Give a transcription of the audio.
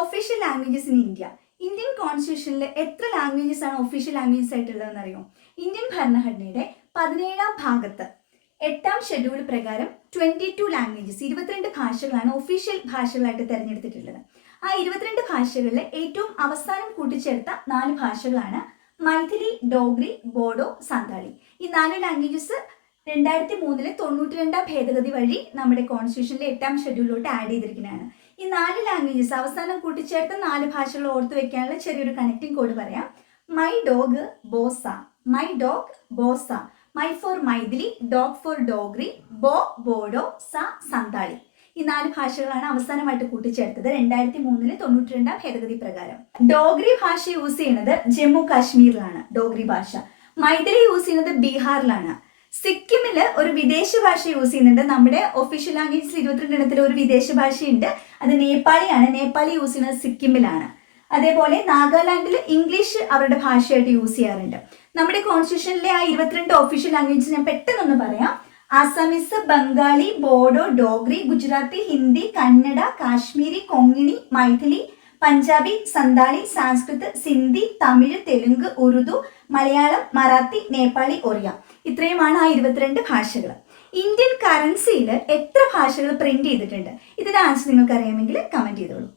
Official languages in India Indian കോൺസ്റ്റിറ്റ്യൂഷനിൽ എത്ര languages ആണ് official languages ആയിട്ടുള്ളതെന്ന് അറിയോ? ഇന്ത്യൻ ഭരണഘടനയുടെ പതിനേഴാം ഭാഗത്ത്. എട്ടാം ഷെഡ്യൂൾ പ്രകാരം ട്വന്റി ടു ലാംഗ്വേജസ് ഇരുപത്തിരണ്ട് ഭാഷകളാണ് ഒഫീഷ്യൽ ഭാഷകളായിട്ട് തിരഞ്ഞെടുത്തിട്ടുള്ളത്. ആ ഇരുപത്തിരണ്ട് ഭാഷകളിൽ ഏറ്റവും അവസാനം കൂട്ടിച്ചേർത്ത നാല് ഭാഷകളാണ് മൈഥിലി ഡോഗ്രി ബോഡോ സാന്താളി. ഈ നാല് ലാംഗ്വേജസ് രണ്ടായിരത്തി മൂന്നിലെ തൊണ്ണൂറ്റി രണ്ടാം ഭേദഗതി വഴി നമ്മുടെ കോൺസ്റ്റിറ്റ്യൂഷനിലെ എട്ടാം ഷെഡ്യൂളിലോട്ട് ആഡ് ചെയ്തിരിക്കുന്നതാണ്. ഈ നാല് ലാംഗ്വേജസ് അവസാനം കൂട്ടിച്ചേർത്ത നാല് ഭാഷകൾ ഓർത്ത് വെക്കാനുള്ള ചെറിയൊരു കണക്റ്റിംഗ് കോഡ് പറയാം. മൈ ഡോഗ് ബോസ my dog ബോസ my for Maithili dog for Dogri ബോ ബോഡോ സ സന്താളി ഈ നാല് ഭാഷകളാണ് അവസാനമായിട്ട് കൂട്ടിച്ചേർത്തത്. രണ്ടായിരത്തി മൂന്നിലെ തൊണ്ണൂറ്റി രണ്ടാം ഭേദഗതി പ്രകാരം. ഡോഗ്രി ഭാഷ യൂസ് ചെയ്യുന്നത് ജമ്മു കാശ്മീരിലാണ്. ഡോഗ്രി ഭാഷ. മൈഥിലി യൂസ് ചെയ്യുന്നത് ബീഹാറിലാണ്. സിക്കിമിൽ ഒരു വിദേശ ഭാഷ യൂസ് ചെയ്യുന്നുണ്ട്. നമ്മുടെ ഒഫീഷ്യൽ ലാംഗ്വേജ് ഇരുപത്തിരണ്ട് എണ്ണത്തിൽ ഒരു വിദേശ ഭാഷയുണ്ട്. അത് നേപ്പാളിയാണ്. നേപ്പാളി യൂസ് ചെയ്യുന്നത് സിക്കിമിലാണ്. അതേപോലെ നാഗാലാൻഡിൽ ഇംഗ്ലീഷ് അവരുടെ ഭാഷയായിട്ട് യൂസ് ചെയ്യാറുണ്ട്. നമ്മുടെ കോൺസ്റ്റിറ്റ്യൂഷനിലെ ആ ഇരുപത്തിരണ്ട് ഒഫീഷ്യൽ ലാംഗ്വേജ് ഞാൻ പെട്ടെന്നൊന്ന് പറയാം. അസമിസ് ബംഗാളി ബോഡോ ഡോഗ്രി ഗുജറാത്തി ഹിന്ദി കന്നഡ കാശ്മീരി കൊങ്ങിണി മൈഥിലി പഞ്ചാബി സന്താളി സാൻസ്കൃത് സിന്ധി തമിഴ് തെലുങ്ക് ഉറുദു മലയാളം മറാത്തി നേപ്പാളി ഒറിയ. ഇത്രയുമാണ് ആ ഇരുപത്തിരണ്ട് ഭാഷകൾ. ഇന്ത്യൻ കറൻസിയിൽ എത്ര ഭാഷകൾ പ്രിന്റ് ചെയ്തിട്ടുണ്ട്? ഇതിന്റെ ആൻസർ നിങ്ങൾക്ക് അറിയാമെങ്കിൽ കമന്റ് ചെയ്തോളൂ.